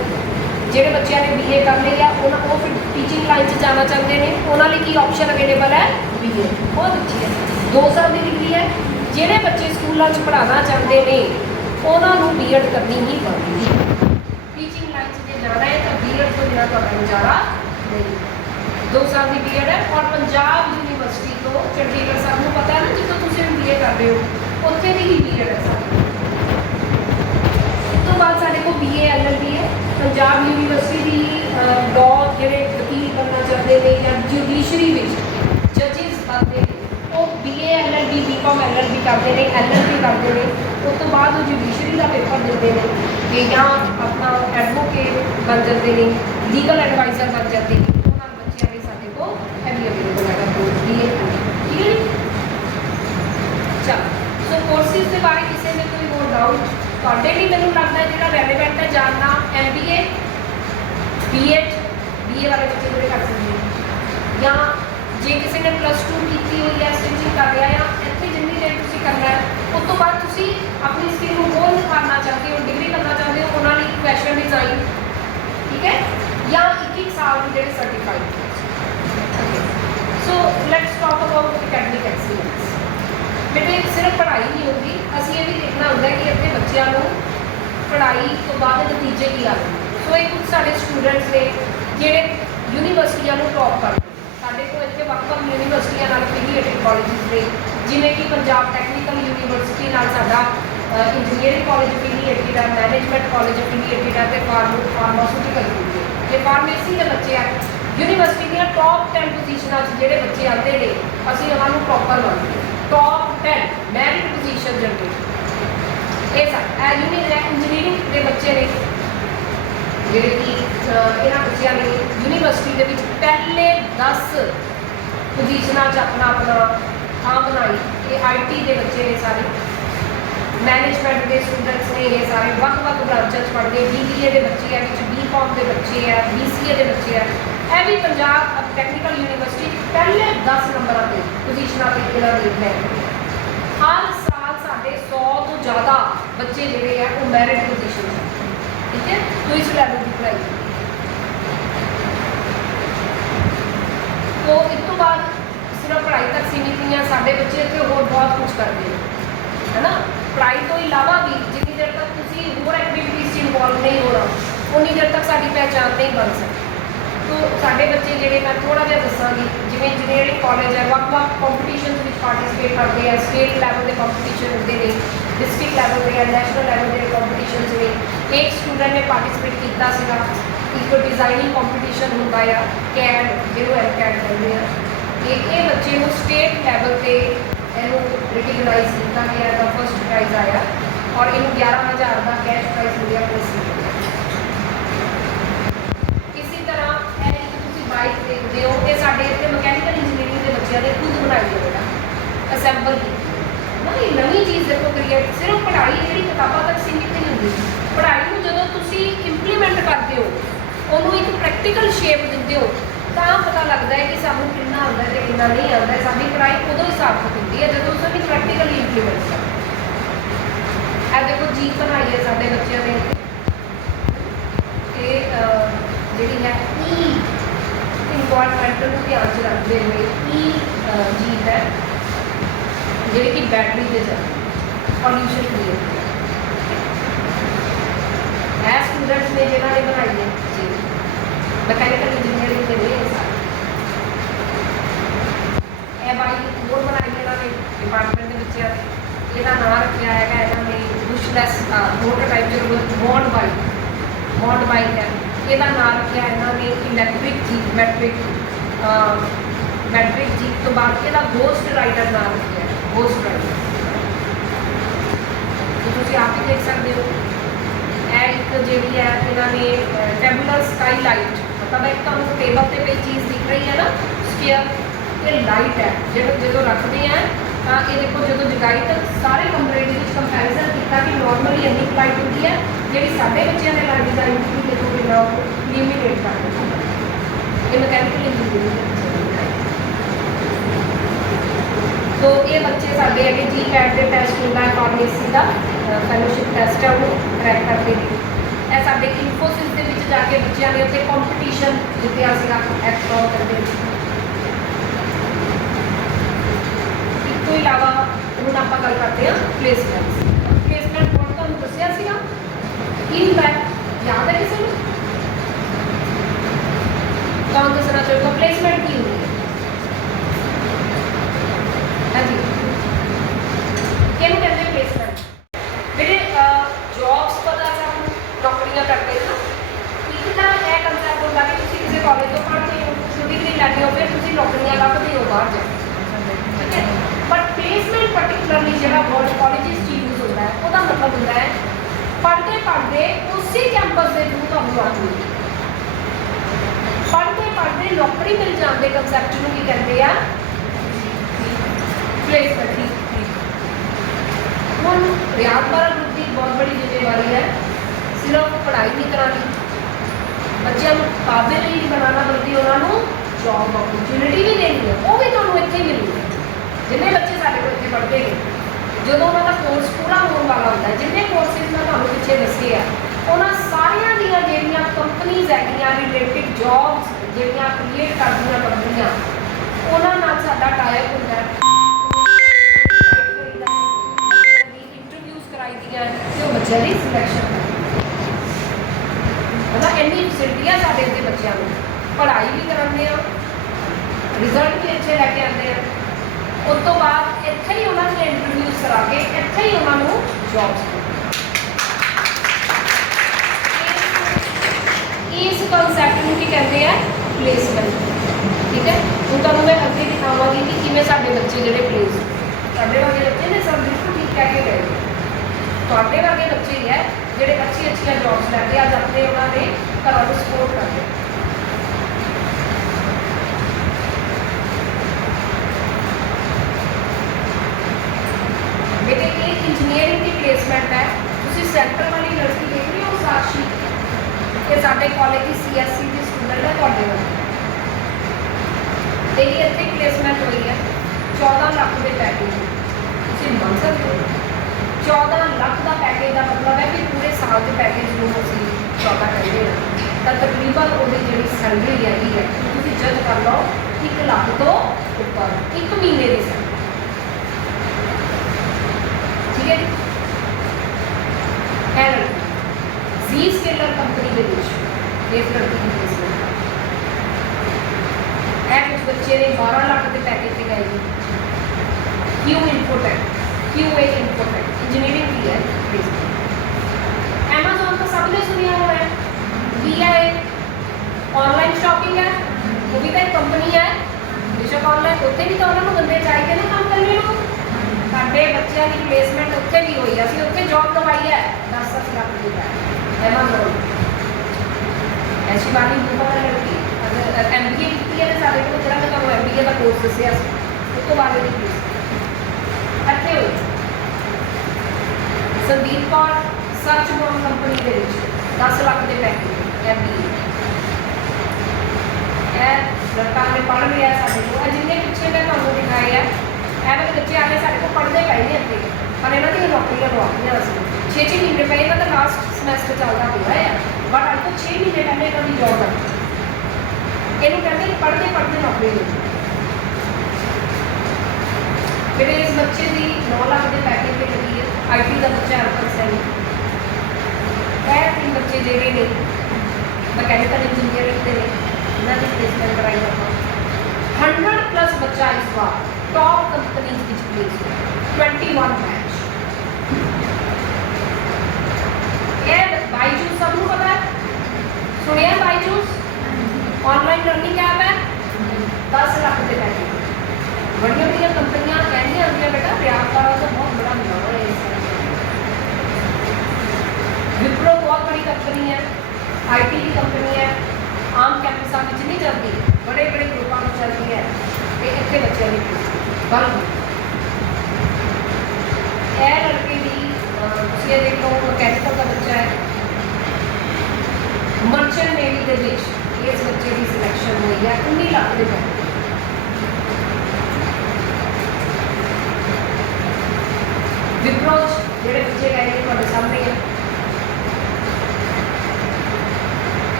ਜਿਹੜੇ ਬੱਚਿਆਂ ਨੇ BA ਕਰ ਲਈ ਆ ਉਹ ਫਿਰ ਟੀਚਿੰਗ ਲਾਈਨ 'ਚ ਜਾਣਾ ਚਾਹੁੰਦੇ ਨੇ, ਉਹਨਾਂ ਲਈ ਕੀ ਆਪਸ਼ਨ ਅਵੇਲੇਬਲ ਹੈ? BA ਬਹੁਤ ਅੱਛੀ ਹੈ, 2 ਸਾਲ ਦੀ ਡਿਗਰੀ ਹੈ। ਜਿਹੜੇ ਬੱਚੇ ਸਕੂਲਾਂ 'ਚ ਪੜ੍ਹਾਉਣਾ ਚਾਹੁੰਦੇ ਨੇ ਉਹਨਾਂ ਨੂੰ BEd ਕਰਨੀ ਹੀ ਪਵੇਗੀ। ਟੀਚਿੰਗ ਲਾਈਨ 'ਚ ਜੇ ਜਾਣਾ ਹੈ ਤਾਂ BEd ਤੋਂ ਬਿਨਾਂ ਤੁਹਾਡਾ ਗੁਜ਼ਾਰਾ ਨਹੀਂ। 2 ਸਾਲ ਦੀ BEd है और पंजाब यूनिवर्सिटी तो चंडीगढ़ सानू पता है ना जितों तुसीं BA कर रहे हो उत्थे दी ही BEd है साडी। उस तो बाद साडे को BA LLB है, पंजाब यूनिवर्सिटी दी लॉ जिहड़े वकील बनना चाहते हैं या जुडिशरी विच जजिस बनते हैं वो BA LLB BCom LLB करते हैं, LLB करते हैं। उस तो बाद वो जुडिशरी का पेपर देते हैं कि या अपना एडवोकेट बन जाते हैं, लीगल एडवाइजर बन जाते हैं। सो कोर्सिस के बारे किसी में कोई होर डाउट तुहाडे लिए मैनूं लगता है जिहड़ा रेलीवेंट है जानना MBA BEd BA वाले बच्चे जोड़े कर सकते हैं, या जे किसी ने +2 की हुई है स्टिचिंग कर रहा है या इतनी जिन्नी देर तुसीं करना है उस तो बाद तुसीं अपनी स्किल को होर निखारना चाहते हो, डिग्री करना चाहते हो, उन्होंने लिए फैशन डिज़ाइन, ठीक है, या 1 साल की जो certified. So let's talk about academic excellence. बेटे सिर्फ पढ़ाई नहीं होगी, असीं ये भी देखना होता है कि अपने बच्चों को पढ़ाई तो बाद नतीजे की आते हैं। सो ये कुछ साढ़े स्टूडेंट्स ने जिहड़े यूनिवर्सिटियां टॉप करते हैं, साढ़े को इत्थे वक्-वक् यूनिवर्सिटियां नाल एफिलीएटेड कॉलेजेस ने, जिवें कि पंजाब टैक्नीकल यूनिवर्सिटी नाल साडा इंजीनियरिंग कॉलेज एफिलीएटेड है, मैनेजमेंट कॉलेज एफिलीएटेड है, तो फार्मास्यूटिकल ये फार्मेसी के बच्चे हैं। यूनिवर्सिटी दी टॉप 10 पोजीशनां जिहड़े बच्चे आते हैं असीं उन्हां नूं टॉपर मानते हैं, टॉप 10 मैरिट पोजीशन जनरेट ये सब इंजीनियरिंग के बच्चे ने जिहड़े कि इन्हां बच्चों ने यूनिवर्सिटी के विच पहले 10 पोजीशनां अपना थां बनाई। ये IT के बच्चे ने सारे, मैनेजमेंट के स्टूडेंट्स ने ये सारे वक्-वक् ब्रांचां पढ़ते, BBA के बच्चे है, BCom के बच्चे है, BCA के बच्चे है। यह भी पंजाब टैक्नीकल यूनिवर्सिटी पहले 10 नंबर पर पोजीशनां पर इन्होंने है। हर साल साढ़े 100 तो ज़्यादा बच्चे जोड़े हैं वो मैरिट पोजीशन, ठीक है, तो इस लैवल की पढ़ाई। तो इस तो बाद सिर्फ पढ़ाई तक सीमित नहीं है, साढ़े बच्चे इतने होर बहुत कुछ करते हैं, है ना। पढ़ाई तो इलावा भी जितनी देर तक तुसी होर एक्टिविटीज़ इन्वॉल्व नहीं होना उन्नी देर तक साड़ी पहचान नहीं बन सकती। तो साढ़े बच्चे जोड़े मैं थोड़ा जहा दसाँगी, जिवें इंजीनियरिंग कॉलेज है वक्-वक् कॉम्पीटिशन में पार्टिसिपेट करते हैं, स्टेट लैवल के कॉम्पीटिशन होते हैं, डिस्ट्रिक्ट लैवल के नैशनल लैवल के कॉम्पीटिशन में एक स्टूडेंट ने पार्टिसिपेट किया सीगा। एक डिज़ाइनिंग कॉम्पीटिशन होता है कैड जिन्होंने कैड कहते हैं, ये बच्चे को स्टेट लैवल पर इनू रिकगनाइज किया गया था, फर्स्ट प्राइज़ आया और इनू 11,000 का कैश प्राइज़ मिला प्लस। इसी तरह बाइक देखते हो कि साढ़े इतने मकैनिकल इंजीनियरिंग के बच्चों ने खुद बनाई है बेटा असैम्बल की ना, ये नवी चीज़ देखो क्रिएट। सिर्फ पढ़ाई जी किताबों तक सीमित नहीं होंगी, पढ़ाई को जो तुम इंप्लीमेंट करते हो उन्होंने एक प्रैक्टिकल शेप देते हो तो पता लगता है कि सानू कितना आता है कितना नहीं आता है। साडी पढ़ाई उदों ही सार्थक होती है जो उसने प्रैक्टिकली इंप्लीमेंट कर। ए देखो जीप बनाई है साढ़े बच्चों ने, जी है इन्वायरमेंटल को ध्यान च रखते हुए जीप है जी कि बैटरी से चलती पॉल्यूशन क्रिएट है स्टूडेंट्स ने जिन्होंने बनाई है जी मैकेनिकल इंजीनियरिंग के लिए बाइक होर बनाई इन्होंने डिपार्टमेंट के बच्चों ने ਇਹਦਾ ਨਾਮ ਰੱਖਿਆ ਹੈਗਾ ਇਹਨਾਂ ਨੇ ਬੁਸ਼ਲੈਸ ਮੋਟਰਸਾਈਕਲ ਜੋ ਮੌਡ ਬਾਈਕ ਹੈ ਇਹਦਾ ਨਾਮ ਰੱਖਿਆ ਇਹਨਾਂ ਨੇ ਇਲੈਕਟ੍ਰਿਕ ਜੀਪ ਮੈਟ੍ਰਿਕ ਜੀਪ ਤੋਂ ਬਾਅਦ ਇਹਦਾ ਗੋਸਟ ਰਾਈਡਰ ਨਾਮ ਰੱਖਿਆ ਗੋਸਟ ਰਾਈਡਰ ਤੁਸੀਂ ਆਪ ਹੀ ਦੇਖ ਸਕਦੇ ਹੋ ਇਹ ਇੱਕ ਜਿਹੜੀ ਹੈ ਇਹਨਾਂ ਨੇ ਟੈਬੂਲਰ ਸਕਾਈ ਲਾਈਟ ਮਤਲਬ ਇੱਕ ਤੁਹਾਨੂੰ ਟੇਬਲ ਤੇ ਕੋਈ ਚੀਜ਼ ਦਿਖ ਰਹੀ ਹੈ ਨਾ ਸਕੇਅਰ ਇਹ ਲਾਈਟ ਹੈ ਜਦੋਂ ਰੱਖਦੇ ਆ ਤਾਂ ਇਹ ਦੇਖੋ ਜਦੋਂ ਜਗਾਈ ਤਾਂ ਸਾਰੇ ਕਮਰੇ ਦੇ ਵਿੱਚ ਕੰਪੈਰੀਜ਼ਨ ਕੀਤਾ ਕਿ ਨਾਰਮਲੀ ਇੰਨੀ ਲਾਈਟ ਹੁੰਦੀ ਹੈ ਜਿਹੜੀ ਸਾਡੇ ਬੱਚਿਆਂ ਦੇ ਨਾਲ ਡਿਜ਼ਾਈਨ ਕੀਤੀ ਦੇਖੋ ਕਿੰਨਾ ਲਿਮਿਟੇਡ ਕਰ ਦਿੱਤਾ ਇਹ ਮੈਕੈਨੀਕਲ ਇੰਜੀਨੀਅਰਿੰਗ तो ये बच्चे साढ़े है कि जी पैट के टैसट होंगे फॉर्मेसी का फैलोशिप टैसट है वो क्रैक करते हैं यह साढ़े इन्फोसिस के जाके बच्चों ने उत्ते कॉम्पीटिशन जितया एक्सप्लोर करते हैं इस तो इलावा हूँ आप गल करते हैं प्लेसमेंट कौन तुहानूं दस्सिया सीगा इनफैक्ट याद है किसी को कौन दसना चाहेगा प्लेसमेंट की होती है कहते प्लेसमेंट मेरे जॉब्स पता सब नौकरियां करते हैं ना एक ना यह कंसैप्ट होता कि तुम किसी कॉलेज तो पढ़ते हो डिग्री लैते हो फिर तुम नौकरियां लभते हो बाहर जाके ठीक है बट प्लेसमेंट पर्टिकुलरली जो वर्ड कॉलेज यूज होता है वह मतलब होता है पढ़ते पढ़ते उसी कैंपस के थ्रू तुहानूं नौकरी पढ़ते नौकरी मिल जाते कंसैप्ट को कहते हैं प्लेसमेंट हम रियाद बारा ग्रुप की बहुत बड़ी जिम्मेवारी है सिर्फ पढ़ाई नहीं करानी बच्चों को काबिल ही नहीं बनाना बल्कि उन्होंने जॉब अपॉर्चुनिटी भी देनी है वो भी तुम्हें इतने मिलनी है जिन्हें बच्चे साढ़े को इतने पढ़ते हैं जो उन्होंने कोर्स पूरा होने वाला होता है जिन्हें कोर्सेज मैं तुम्हें पिछले दसे है उन्होंने सारिया दियाँ कंपनीज है रिलेटिड जॉब्स जड़ियाँ क्रिएट कर दी कंपनियां उन्होंने साडा टाइप होता है बच्चों की सिलेक्शन मतलब इन्नी फैसिलिटियाँ साढ़े इतने बच्चों को पढ़ाई भी कराते हैं रिजल्ट भी अच्छे लैके आते हैं उस तो बाद इत्थे ही उन्होंने इंटरव्यूज करा के इत्थे ही उन्होंने जॉब्स इस कंसैप्ट को कहते हैं प्लेसमेंट ठीक है हूँ तुम मैं अगे दिखावगी कि किमें साढ़े बच्चे जोड़े प्लेस साढ़े वर्गे बच्चे ने सब बिल्कुल ठीक कह के गए थोड़े वर्गे बच्चे ही है जोड़े अच्छी जॉब्स लैके आ जाते हैं उन्होंने घरों को सपोर्ट करते हैं बेटे ये इंजीनियरिंग की प्लेसमेंट है तुम सेंटर वाली लड़की देख रहे हो साक्षी ये साढ़े कॉलेज की CSC की स्टूडेंट है थोड़े वाले ये इतने प्लेसमेंट हुई है 14 लाख के पैकेज तुम मान सकते हो 14 लाख का पैकेज का मतलब है कि पूरे साल के पैकेज को ਅਸੀਂ 14 कहते हैं तो तकरीबन वो जी सैलरी हैगी है तुम जज कर लो 1 लाख तो ऊपर 1 महीने की सैलरी ठीक है जी स्केलर कंपनी के इस लड़की की प्लेसमेंट है कुछ बच्चे ने 12 लाख के पैकेज से गए क्यू इनफोटेक इंजीनियरिंग की है Amazon तो सबने सुनिया हुआ है ऑनलाइन शॉपिंग है वो भी तो एक कंपनी है बेशक ऑनलाइन उत्थे भी तो उन्होंने बंदे चाहिए ना काम करने को साढ़े बच्चों की प्लेसमेंट उत्थे भी हुई अभी उत्थे जॉब करवाई है 10-10 लाख रुपये Amazon ऐसी बात ही बहुत लड़की अगर MBA की है तो साढ़े को जरा मैं MBA का कोर्स दसिया उस तो बाद अच्छे हुए Sandeep Kaur search bond company के 10 लाख के पैकेज MBA लड़का ने पढ़ लिया साढ़े को जिन्हें पिछले मैं तुम दिखाए है वाले बच्चे आने साढ़े को पढ़ते पे नहीं अगे पर इन्हों दी नौकरियां लवानियां असीं 6 महीने पे इन्हों का लास्ट समैसटर चलता हुआ है बट अब तो 6 महीने पहले इन्हों की जॉब लगी ਇਹਨੂੰ ਕਹਿੰਦੇ ਪੜ੍ਹਦੇ ਪੜ੍ਹਦੇ ਨੌਕਰੀ ਮਿਲ ਜਾਏ। ਫਿਰ ਇਸ ਬੱਚੇ ਦੀ 9 ਲੱਖ ਦੇ ਪੈਕੇਜ ਤੇ ਲੱਗੀ ਹੈ। IT ਦਾ ਬੱਚਾ ਅਰਪਨ ਸੈਨ। ਇਹ 3 ਬੱਚੇ ਜਿਹੜੇ ਨੇ ਮਕੈਨੀਕਲ ਇੰਜੀਨੀਅਰਿੰਗ ਦੇ ਨੇ, ਇਹਨਾਂ ਦੀ ਪਲੇਸਮੈਂਟ ਕਰਾਈ ਆਪਾਂ। 100+ ਬੱਚਾ ਇਸ ਵਾਰ ਟॉप ਕੰਪਨੀਜ਼ ਵਿੱਚ ਪਲੇਸ ਹੋਇਆ। 21 ਬੈਚ। ਇਹ ਬਾਈਜੂਸ ਸਭ ਨੂੰ ਪਤਾ ਹੈ, ਸੁਣਿਆ ਬਾਈਜੂਸ ऑनलाइन लर्निंग ऐप है। 10 लाख के पैकेज। बड़िया बड़िया कंपनियां कहनी आती बेटा व्यापार तो बहुत बड़ा नाम है इस विप्रो बहुत बड़ी कंपनी है, IT की कंपनी है, आम कैंपसा में नहीं चलती, बड़े बड़े ग्रुपों में चलती है। ये इतने बच्चे बल लड़के भी देख लो मैकेनिकल का बच्चा है, मर्चेंट नेवी के बीच इस बच्चे की सिलेक्शन हुई है 19 लाख के पैकेज। विप्रोज ਜਿਹੜੇ ਬੱਚੇ ਗਏ ਨੇ ਤੁਹਾਡੇ ਸਾਹਮਣੇ ਹੈ।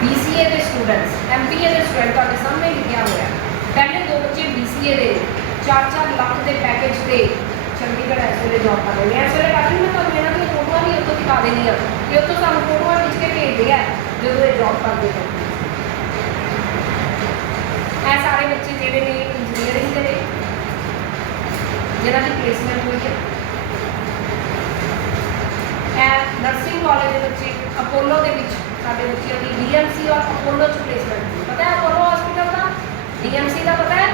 BCA ਦੇ ਸਟੂਡੈਂਟਸ, MBA ਦੇ ਸਟੂਡੈਂਟ ਤੁਹਾਡੇ ਸਾਹਮਣੇ ਲਿਖਿਆ ਹੋਇਆ। ਪਹਿਲੇ 2 ਬੱਚੇ BCA ਦੇ 4-4 ਲੱਖ ਦੇ ਪੈਕੇਜ ਤੇ ਚੰਡੀਗੜ੍ਹ ਇਸ ਵੇਲੇ ਜੌਬ ਕਰ ਰਹੇ ਨੇ। ਇਸ ਵੇਲੇ ਕਾਫੀ ਮੈਂ ਤੁਹਾਨੂੰ ਇਹਨਾਂ ਦੀਆਂ ਫੋਟੋਆਂ ਵੀ ਉੱਥੋਂ ਦਿਖਾ ਦੇਣੀ ਆ ਕਿ ਉੱਥੋਂ ਸਾਨੂੰ ਫੋਟੋਆਂ ਖਿੱਚ ਕੇ ਭੇਜਦੇ ਆ ਜਦੋਂ ਇਹ ਜੌਬ ਕਰਦੇ ਨੇ। ਇਹ ਸਾਰੇ ਬੱਚੇ ਜਿਹੜੇ ਨੇ ਇੰਜੀਨੀਅਰਿੰਗ ਦੇ ਨੇ ਜਿਹਨਾਂ ਦੀ ਪਲੇਸਮੈਂਟ ਹੋਈ ਹੈ। ਇਹ ਨਰਸਿੰਗ ਕਾਲਜ ਦੇ ਬੱਚੇ ਅਪੋਲੋ ਦੇ ਵਿੱਚ ਸਾਡੇ ਬੱਚਿਆਂ ਦੀ DMC ਔਰ ਅਪੋਲੋ ਚ ਪਲੇਸਮੈਂਟ ਹੋਈ। ਪਤਾ ਹੈ ਅਪੋਲੋ ਹਸਪੀਟਲ ਦਾ, DMC ਦਾ ਪਤਾ ਹੈ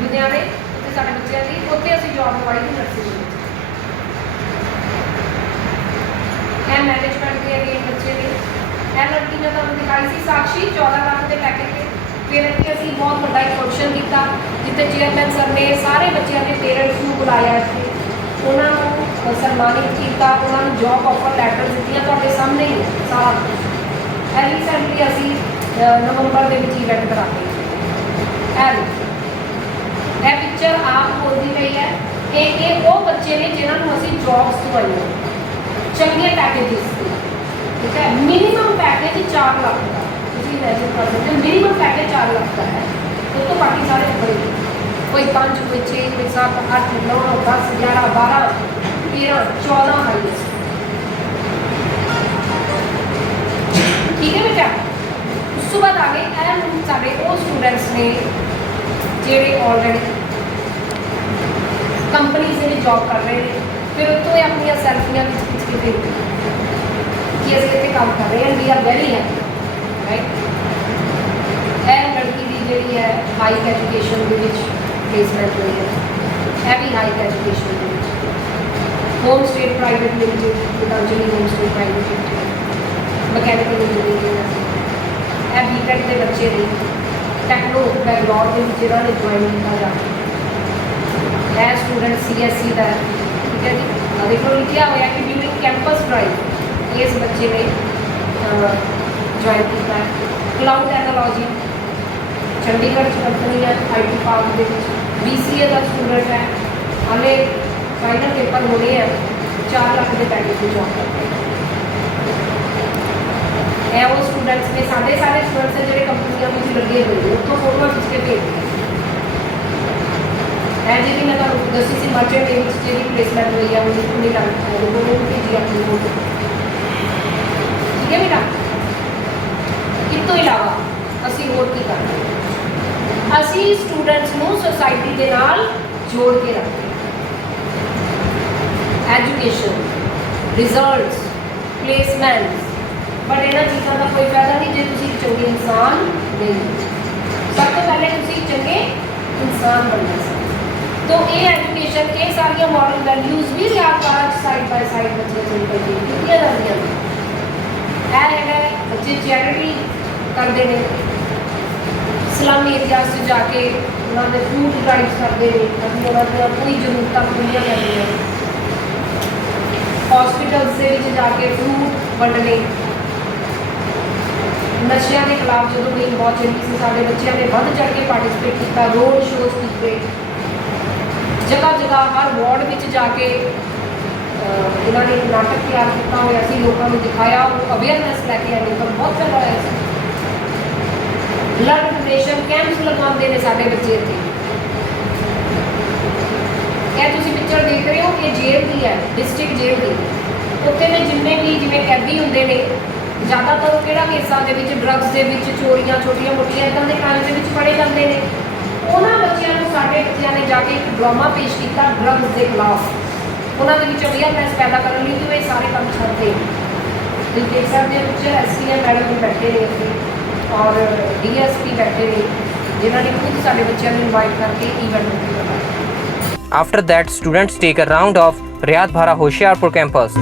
ਲੁਧਿਆਣੇ, ਉੱਥੇ ਸਾਡੇ ਬੱਚਿਆਂ ਦੀ ਉੱਥੇ ਅਸੀਂ ਜੌਬ ਲਵਾਈ ਸੀ ਨਰਸਿੰਗ ਦੇ ਵਿੱਚ। ਇਹ ਮੈਨੇਜਮੈਂਟ ਦੇ ਅਗੇ ਬੱਚੇ ਨੇ। ਇਹ ਲੜਕੀ ਨੇ ਤੁਹਾਨੂੰ ਦਿਖਾਈ ਸੀ ਸਾਕਸ਼ੀ 14 ਲੱਖ ਦੇ ਪੈਕੇਜ ਤੇ। ਫਿਰ ਇੱਥੇ ਅਸੀਂ ਬਹੁਤ ਵੱਡਾ ਇੱਕ ਫੰਕਸ਼ਨ ਕੀਤਾ ਜਿੱਥੇ ਚੇਅਰਮੈਨ ਸਰ ਨੇ ਸਾਰੇ ਬੱਚਿਆਂ ਦੇ ਪੇਰੈਂਟਸ ਨੂੰ ਬੁਲਾਇਆ ਇੱਥੇ, ਉਹਨਾਂ ਨੂੰ ਸਨਮਾਨਿਤ ਕੀਤਾ, ਉਹਨਾਂ ਨੂੰ ਜੌਬ ਆਫਰ ਲੈਟਰ ਦਿੱਤੀਆਂ ਤੁਹਾਡੇ ਸਾਹਮਣੇ ਹੀ ਸਾਰਾ। ਇਹ ਰੀਸੈਂਟਲੀ ਅਸੀਂ ਨਵੰਬਰ ਦੇ ਵਿੱਚ ਇਵੈਂਟ ਕਰਾਂਗੇ। ਇਹ ਪਿਕਚਰ ਆਪ ਬੋਲਦੀ ਰਹੀ ਹੈ। ਇਹ ਉਹ ਬੱਚੇ ਨੇ ਜਿਨ੍ਹਾਂ ਨੂੰ ਅਸੀਂ ਜੌਬਸ ਦਵਾਈਆਂ ਚੰਗੇ ਪੈਕੇਜਿਸ ਤੇ, ਠੀਕ ਹੈ। ਮਿਨੀਮਮ ਪੈਕੇਜ 4 ਲੱਖ ਦਾ ਤੁਸੀਂ ਇਮੈਜਿਨ ਕਰ ਸਕਦੇ ਹੋ। ਮਿਨੀਮਮ ਪੈਕੇਜ 4 ਲੱਖ ਦਾ ਹੈ। ਉਸ ਤੋਂ ਬਾਕੀ ਸਾਰੇ ਬੜੇ कोई 5, कोई 6, कोई 7, 8, 9, 10, 11, 12, 13, 14 हाईएस्ट। ठीक है बेटा। उस तो बाद आगे साढ़े वो स्टूडेंट्स ने जेडे ऑलरेडी कंपनी से जॉब कर रहे हैं, फिर उत्तों अपन सैल्फियां खिंच के भेजते कि असं इतने काम कर रहे हैं, we are very happy, right. यह लड़की की जी है हाई एजुकेशन के प्लेसमेंट हुई है। यह भी high education home state private limited, Patanjali home state private limited, mechanical engineering. यह BTEC के बच्चे ने टैक्नो बैंगलोर के जिन्होंने ज्वाइन किया जाए। यह स्टूडेंट CSE का है, ठीक है जी। देखो लिखा हुआ कि ड्यूरिंग कैंपस ड्राइव इस बच्चे ने ज्वाइन किया है। क्लाउड एनालॉजी चंडीगढ़ कंपनी है, IT पार्क के BCA का स्टूडेंट है, हाले फाइनल पेपर होने हैं, 4 लाख के पैकेज में जॉब करते हैं। वो स्टूडेंट्स ने साढ़े सारे स्टूडेंट्स हैं जो कंपनियों में लगे हुए हैं, उसको फोटो खिंच के भेज दी है जी। मैं तुम दसी सी मर्चेंट नेवी जी प्लेसमेंट हुई है, उन्हें नहीं लगती भेजी अपनी फोटो, ठीक है बेटा। इस तो इलावा असी होर की करते हैं, ਅਸੀਂ स्टूडेंट्स ਨੂੰ सोसाइटी के नाल जोड़ के रखते हैं। एजुकेशन, रिजल्ट्स, प्लेसमेंट्स, बट इन्हां चीज़ों का कोई फायदा नहीं जे तुसीं चंगे इंसान नहीं। सब तो पहले तुसीं चंगे इंसान बनना चाहिए। तो ये एजुकेशन ये सारिया मॉरल वैल्यूज़ भी याद साइड बाय साइड बच्चे कीतियां जांदियां ने। बच्चे चैरिटी करते हैं, स्लम एरियाज से जाके उन्होंने फूड ड्राइव्स करते हैं, अभी उन्होंने कोई जरूरत पूरी करनी है। हॉस्पिटल से जाके फ्रूट वंडने, नशिया के खिलाफ जो भी बहुत चंगी सी सारे बच्चों ने बढ़ चढ़ के पार्टिसिपेट किया, रोड शोज किए, जगह जगह हर वार्ड में जाके इन्होंने नाटक तैयार किया हुआ सी, लोगों को दिखाया, अवेयरनेस लैके आने पर बहुत फैला होया सी। ਬਲੱਡ ਡੋਨੇਸ਼ਨ ਕੈਂਪਸ ਲਗਵਾਉਂਦੇ ਨੇ ਸਾਡੇ ਬੱਚੇ ਇੱਥੇ। ਇਹ ਤੁਸੀਂ ਪਿਕਚਰ ਦੇਖ ਰਹੇ ਹੋ ਕਿ ਜੇਲ੍ਹ ਦੀ ਹੈ, ਡਿਸਟ੍ਰਿਕਟ ਜੇਲ੍ਹ ਦੀ। ਉੱਥੇ ਦੇ ਜਿੰਨੇ ਵੀ ਜਿਵੇਂ ਕੈਦੀ ਹੁੰਦੇ ਨੇ, ਜ਼ਿਆਦਾਤਰ ਕਿਹੜਾ ਕੇਸਾਂ ਦੇ ਵਿੱਚ ਡਰੱਗਸ ਦੇ ਵਿੱਚ, ਚੋਰੀਆਂ ਛੋਟੀਆਂ ਮੋਟੀਆਂ ਇੱਦਾਂ ਦੇ ਕਾਰਨ ਦੇ ਵਿੱਚ ਫੜੇ ਜਾਂਦੇ ਨੇ। ਉਹਨਾਂ ਬੱਚਿਆਂ ਨੂੰ ਸਾਡੇ ਬੱਚਿਆਂ ਨੇ ਜਾ ਕੇ ਇੱਕ ਡਰਾਮਾ ਪੇਸ਼ ਕੀਤਾ ਡਰੱਗਸ ਦੇ ਖਿਲਾਫ। ਉਹਨਾਂ ਦੇ ਵਿੱਚ ਅਵੇਅਰਨੈਸ ਪੈਦਾ ਕਰਨ ਲਈ ਕਿ ਇਹ ਸਾਰੇ ਕੰਮ ਛੱਡਦੇ। ਤੁਸੀਂ ਦੇਖ ਸਕਦੇ ਹੋ ਪਿਕਚਰ ਐਸਪੀਐਮ ਮੈਡਮ ਵੀ ਬੈਠੇ ਨੇ ਇੱਥੇ ਔਰ ਡੀਐਸਪੀ ਬੈਠੇ ਨੇ, ਜਿਨ੍ਹਾਂ ਨੇ ਖੁਦ ਸਾਡੇ ਬੱਚਿਆਂ ਨੂੰ ਇਨਵਾਈਟ ਕਰਕੇ ਈਵੈਂਟ ਕੀਤਾ। After that, students take a round of Riyadh Bhara Hoshiarpur campus.